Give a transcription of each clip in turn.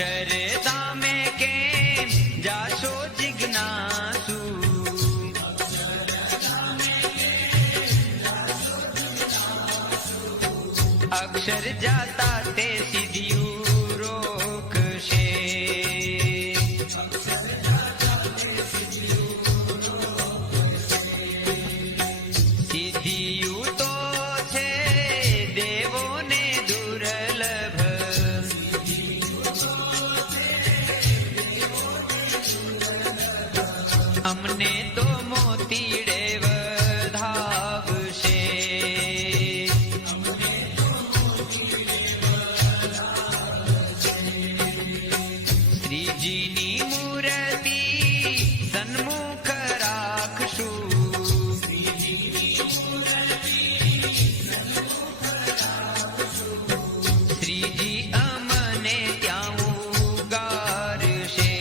અક્ષરધામે કેમ જાશો જિજ્ઞાસુ, અક્ષર જાતા તે સિદ્ધિયું રોકશે. સિદ્ધિયું તો છે દેવોને દુર્લભ, અમને તો મોતીડે વધાવશે. શ્રીજીની મૂર્તિ સન્મુખ રાખશું, શ્રીજી અમને ત્યાં ઉગારશે.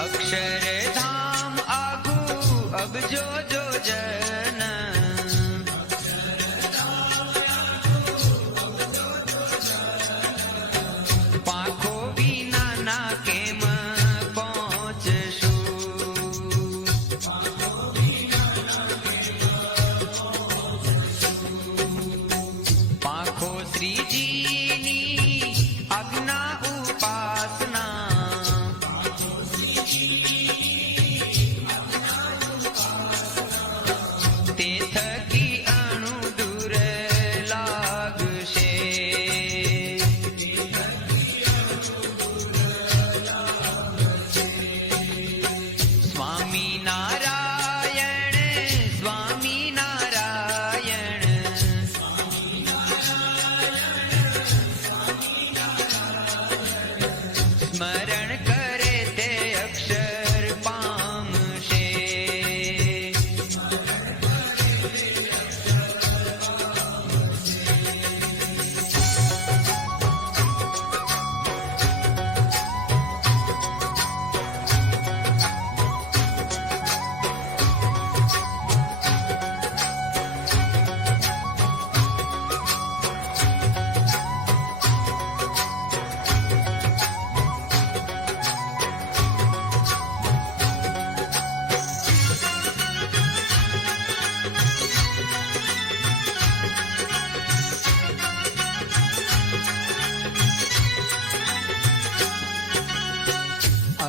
અક્ષરધામ આગું અબજો જોજન, પાંખો વિના ના કેમ પહોંચશું. પાંખો શ્રીજીની આજ્ઞા ઉપાસના, તે થકી અણુ દૂર લાગશે. સ્વામી નારાયણ સ્વામી નારાયણ, સ્મરણ કરે તે અક્ષર પામશે.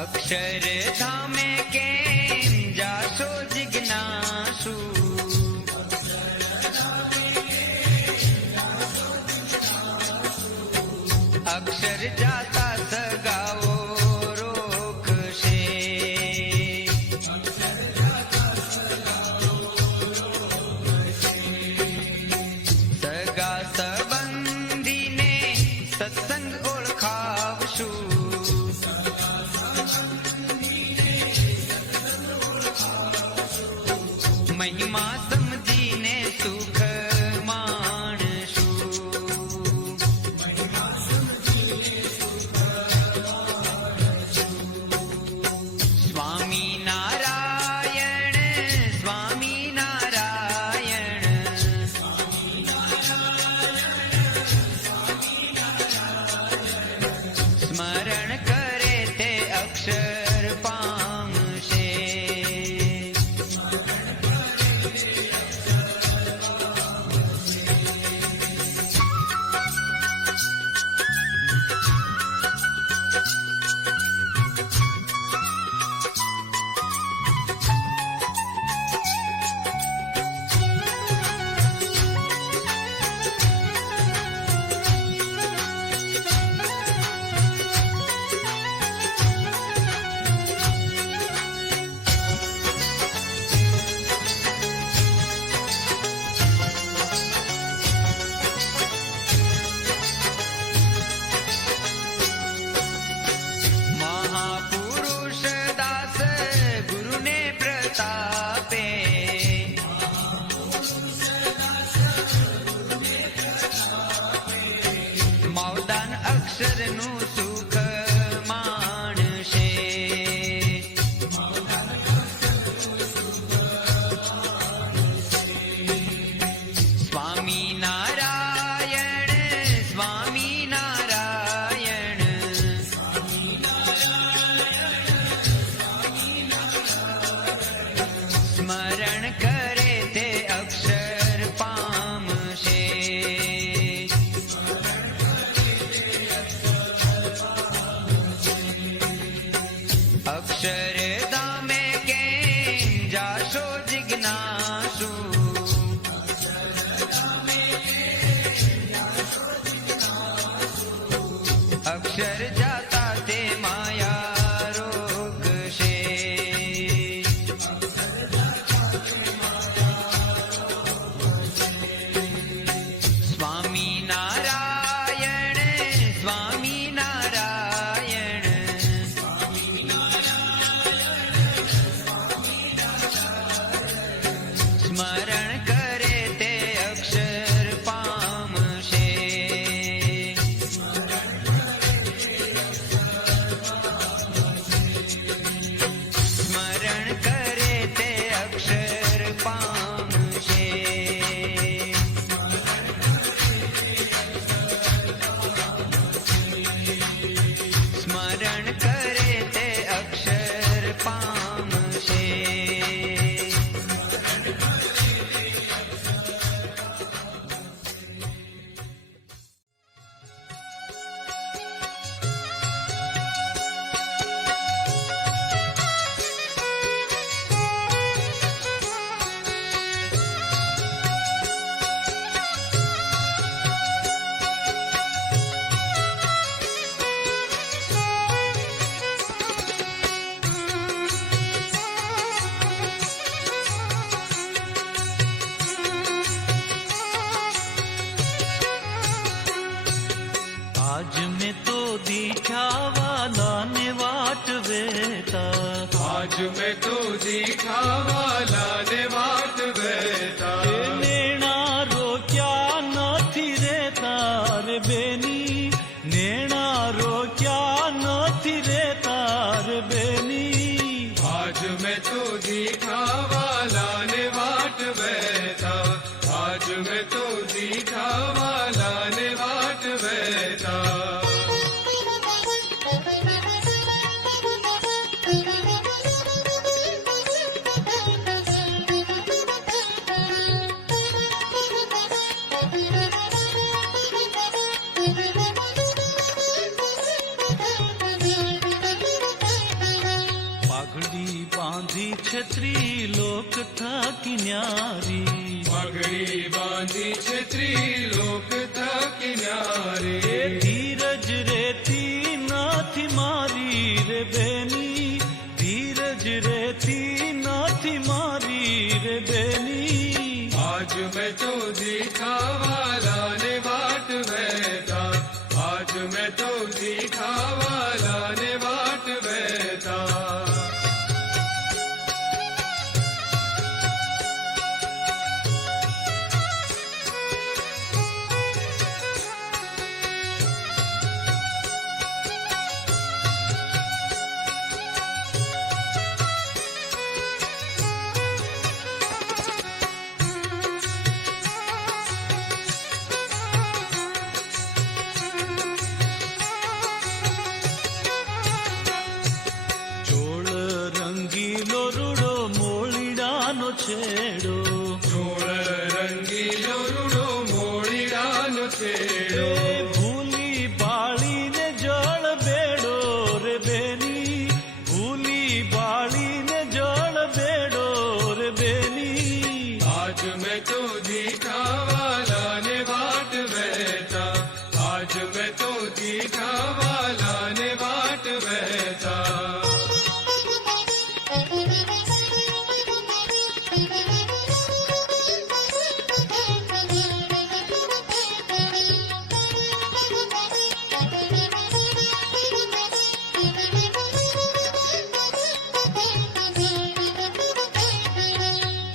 અક્ષરધામે કેમ જાશો જિજ્ઞાસુ, અક્ષર જાતા સગાઓ રોકશે. સગા સંબંધીને સત્સંગ ઓળખાવશું, મહિમા સમજીને સુખ માણશું. સ્વામી નારાયણ સ્વામી નારાયણ, સ્મરણ કરે તે અક્ષર પામશે. અક્ષરધામે કેમ જાશો જિજ્ઞાસુ અક્ષર જાતા તે માયા રોકશે સ્વામી નારાયણ સ્વામી નારાયણ સ્મરણ કરે તે અક્ષર પામશે સ્મરણ કરે તે અક્ષર પામશે સ્મરણ કરે તે અક્ષર પામશે आज मैं तो दिखा वाला ने वाट वेता आज मैं तो दिखावाला ने वाट बेता नेणा रोक्या નથી રેતા રે બેની નેણા રોક્યા નથી રેતા રે બેની आज मैं तो दिखावाला ने वाट बेता आज मैं तो दिखावाला ने वाट बेता પાઘડી બાંધી છત્રી લોક થાકી ન્યારી પગડી બાંધી છે ત્રિલોક થકી ન્યારે ધીરજ રેતી નથી મારી રે બેની ધીરજ રેતી નથી મારી રે બેની आज मैं तो दिखावाला ने वाट बेता आज मैं तो दिखावाला ने वाट बेता ચોળ રંગીલો રૂડો મોળીડાનો છેડો ચોળ રંગીલો રૂડો મોળીડાનો છેડો ભૂલી બાળીને જળ બેડો રે બેની ભૂલી બાળીને જળ બેડો રે બેની आज मैं तो दिखावाला ने वाट बेता आज मैं तो दिखावाला ने वाट बेता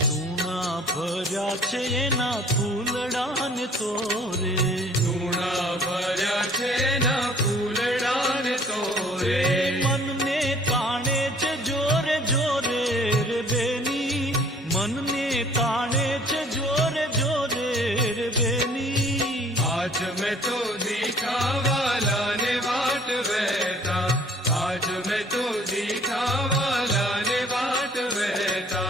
ચૂણા ભર્યા છે એના ફૂલડાને તોરે ધૂણા ભર્યા છે ના ફૂલડાને તોરે મનને તાણે છે જોરે જોરે રે બેની મનને તાણે છે જોરે જોરે રે બેની आज मैं तो दिखावाला ने वाट बेता आज मैं तो दिखावाला ने वाट बेता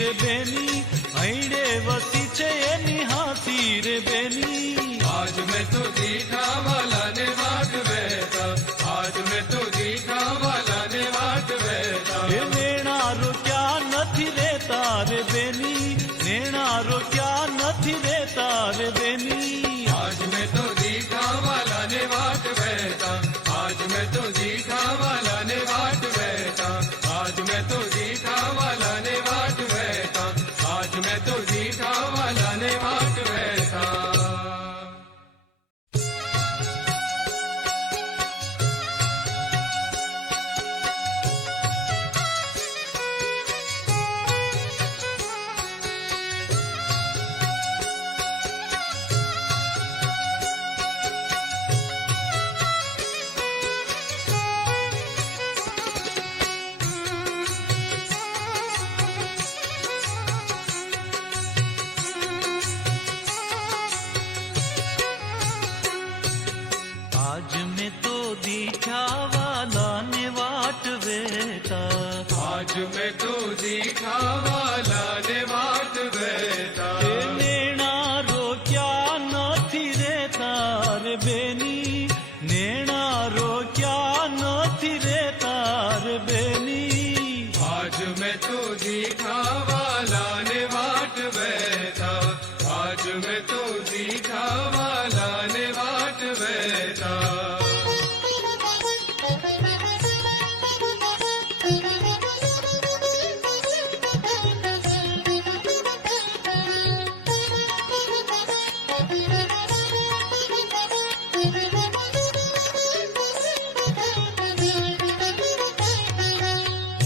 રે બેની, હૈડે વસી છે એની હાસી રે બેની. आज मैं तो दीठा वाला ने वाट वहता, आज मैं तो दीठा वाला ने वाट वहता. એ નેણારો ક્યાં નથી રેતા રે બેની, નેણારો ક્યાં નથી રેતા રે બેની. आज मैं तो दीठा वाला ने वाट वहता, आज मैं तो दीठा वाला ने वाट वहता, आज मैं तो दीठा वाला ने वाट वहता, आज मैं तो दीठा वाला ने वाट वहता. આજ મેં તો દીઠા વાલા ને વાટ વેતા, आज मैं तो दीठा वाला ने वाट वहता. એ નેણારો ક્યાં નથી રેતા રે બેની, નેણારો ક્યાં નથી રેતા રે બેની. आज मैं तो दीठा वाला ने वाट वहता, आज मैं तो दीठा वाला ने वाट वहता.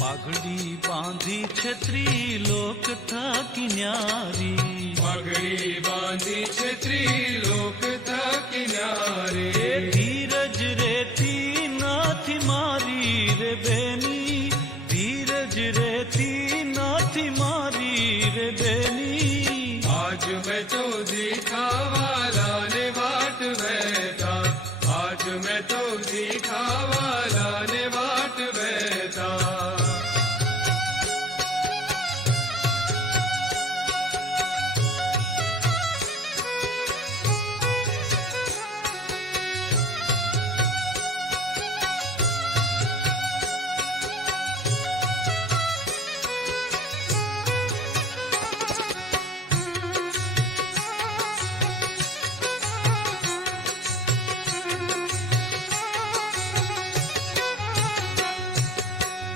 પાઘડી બાંધી છત્રી લોક થાકી ન્યારી, पगड़ी बांधी છે ત્રિલોક થા કિનારે. એ ધીરજ રેતી નથી મારી રે બેની, ધીરજ રેતી નથી મારી રે બેની. आज मैं तो दीठा वाला ने वाट वहता, आज मैं तो दीठा वाला ने वाट वहता.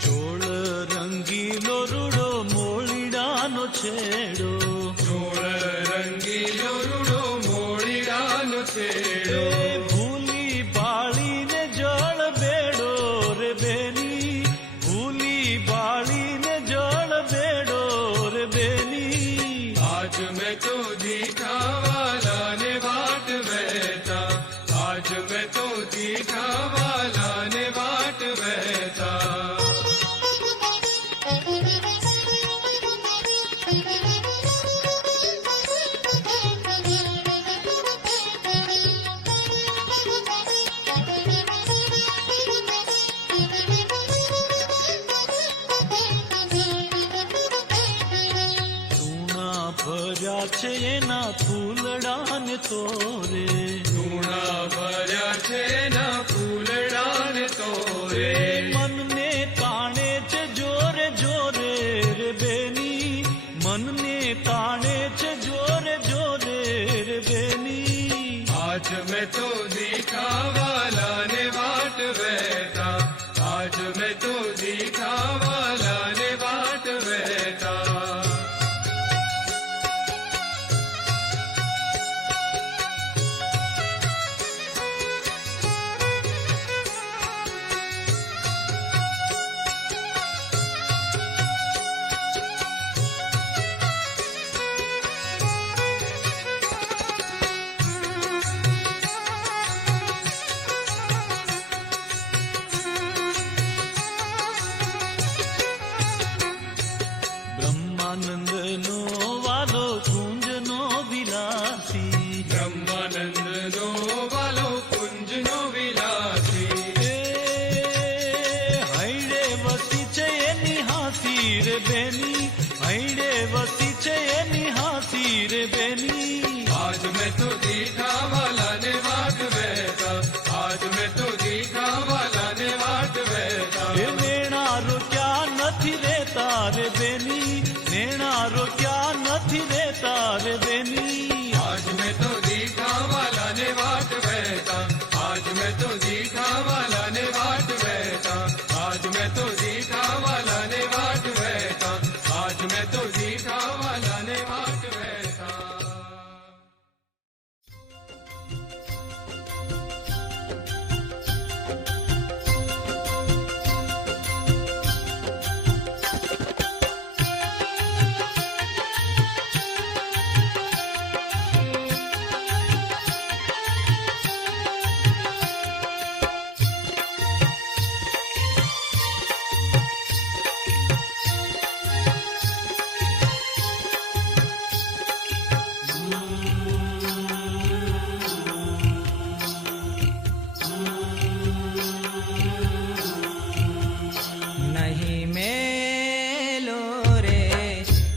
ચોળ રંગીલો રૂડો મોળીડાનો છેડો, ચોળ રંગીલો રૂડો મોળીડાનો છેડો. એ ભૂલી બાળીને જળ બેડો રે બેની, ભૂલી બાળીને જળ બેડો રે બેની. आज मैं तो दीठा वाला ने वाट वहता, आज मैं तो दीठा वाला ने वाट वहता. ચૂણા ભર્યા છે એના ફૂલડાને તોરે, ધૂણા ભર્યા છે ના ફૂલડાને તોરે. મનને તાણે છે જોરે જોરે રે બેની, મનને તાણે છે જોરે જોરે રે બેની. आज मैं तो दीठा वाला ने वाट वहता, आज मैं तो दीठा वाला ने वाट वहता. બ્રહ્માનંદનો વાલો કુંજનો વિલાસી, બ્રહ્માનંદનો વાલો કુંજનો વિલાસી. એ હૈડે વસી છે એની હાસી રે બેની, બેની હૈડે વસી છે એની હાથી રે બેની आज मैं तो दीठा वाला ने वाट बैठा आज मैं तो दीठा वाला ने वाट बैठा એ નેણા રોક્યા નથી રેતા રે બેની નેણા રોક્યા નથી રેતા રે બેની आज मैं तो दीठा वाला ने वाट बैठा आज मैं तो दीठा वाला ने वाट बैठा आज मैं तो दीठा वाला ने वाट बैठा आज मैं तो दीठा वाला ने वाट बैठा નહીં મેલો રે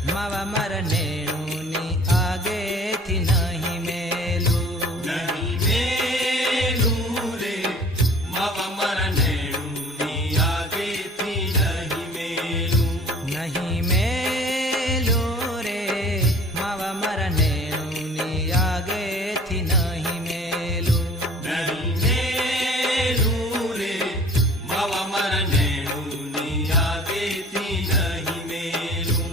માવા મારા નેણુની આગેથી નહીં મેલું નહીં મેલું રે માવા મારા નેણુની આગેથી નહીં મેલું નહીં મેલું રે માવા મારા નેણુની આગેથી નહીં મેલું નહીં મેલું રે માવા મારા નેણુની આગેથી નહીં મેલું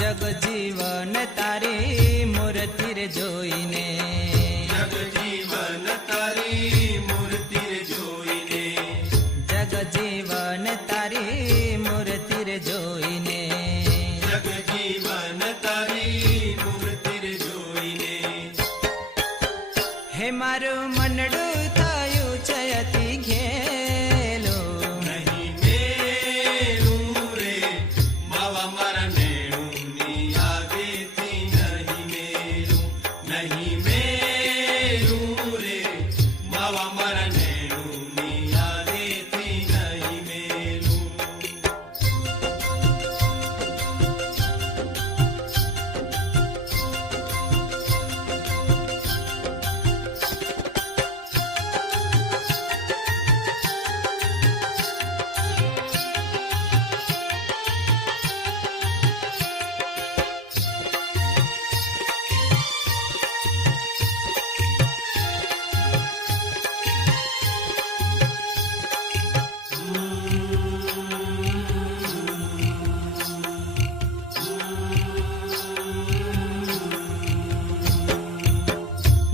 જગજીવન તારી મૂર્તિ રે જોઈને જગજીવન તારી મૂર્તિ રે જોઈને જગજીવન તારી મૂર્તિ રે જોઈને જગજીવન તારી મૂર્તિ રે જોઈને હે મારું મનડું થયું છે અતિ ઘેલું નહીં મેલું રે માવા મારા નેણુની આગેથી નહીં મેલું નહીં મેલું રે માવા મારા નેણુની આગેથી નહીં મેલું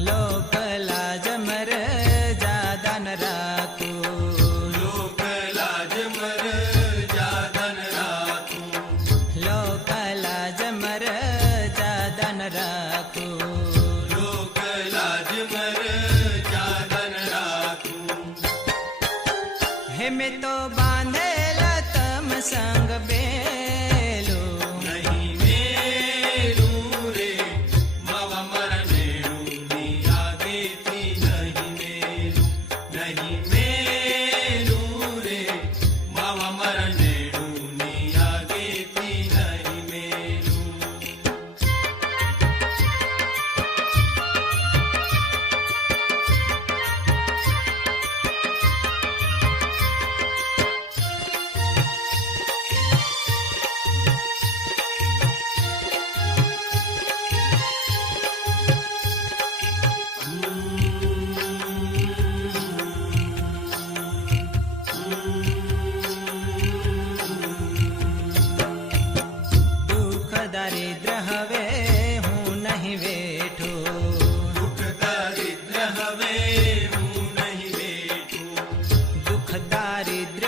લોક લાજ મર જાદન રાખું લોક લાજ મર જાદન રાખું લોક લાજ મર જાદન રાખું લોક લાજ મર જાદન રાખું હે મેં તો બાંધેલા તમ સંગ બેલું નહીં મેલું રે માવા મારા નેણુની આગેથી નહીં મેલું નહીં મેલું રે માવા મારા નેણુની આગેથી નહીં મેલું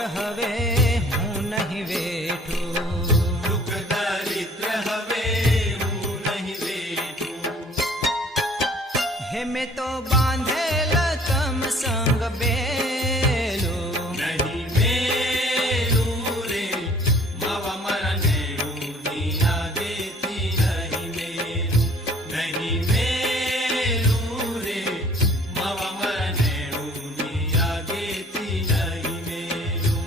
હવે હું નહીં વેઠું દુઃખ દારિદ્ર હવે મેં તો બાંધેલ તમ સંગ બેલું, નહીં મેલું રે માવા મારા નેણુની યાદેથી નહીં મેલું, નહીં મેલું રે માવા મારા નેણુની યાદેથી નહીં મેલું.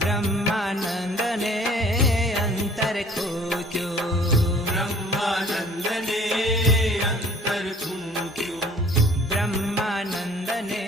બ્રહ્માનંદને અંતર ખૂચ્યો, બ્રહ્માનંદને અંતર ખૂંચ્યું, બ્રહ્માનંદને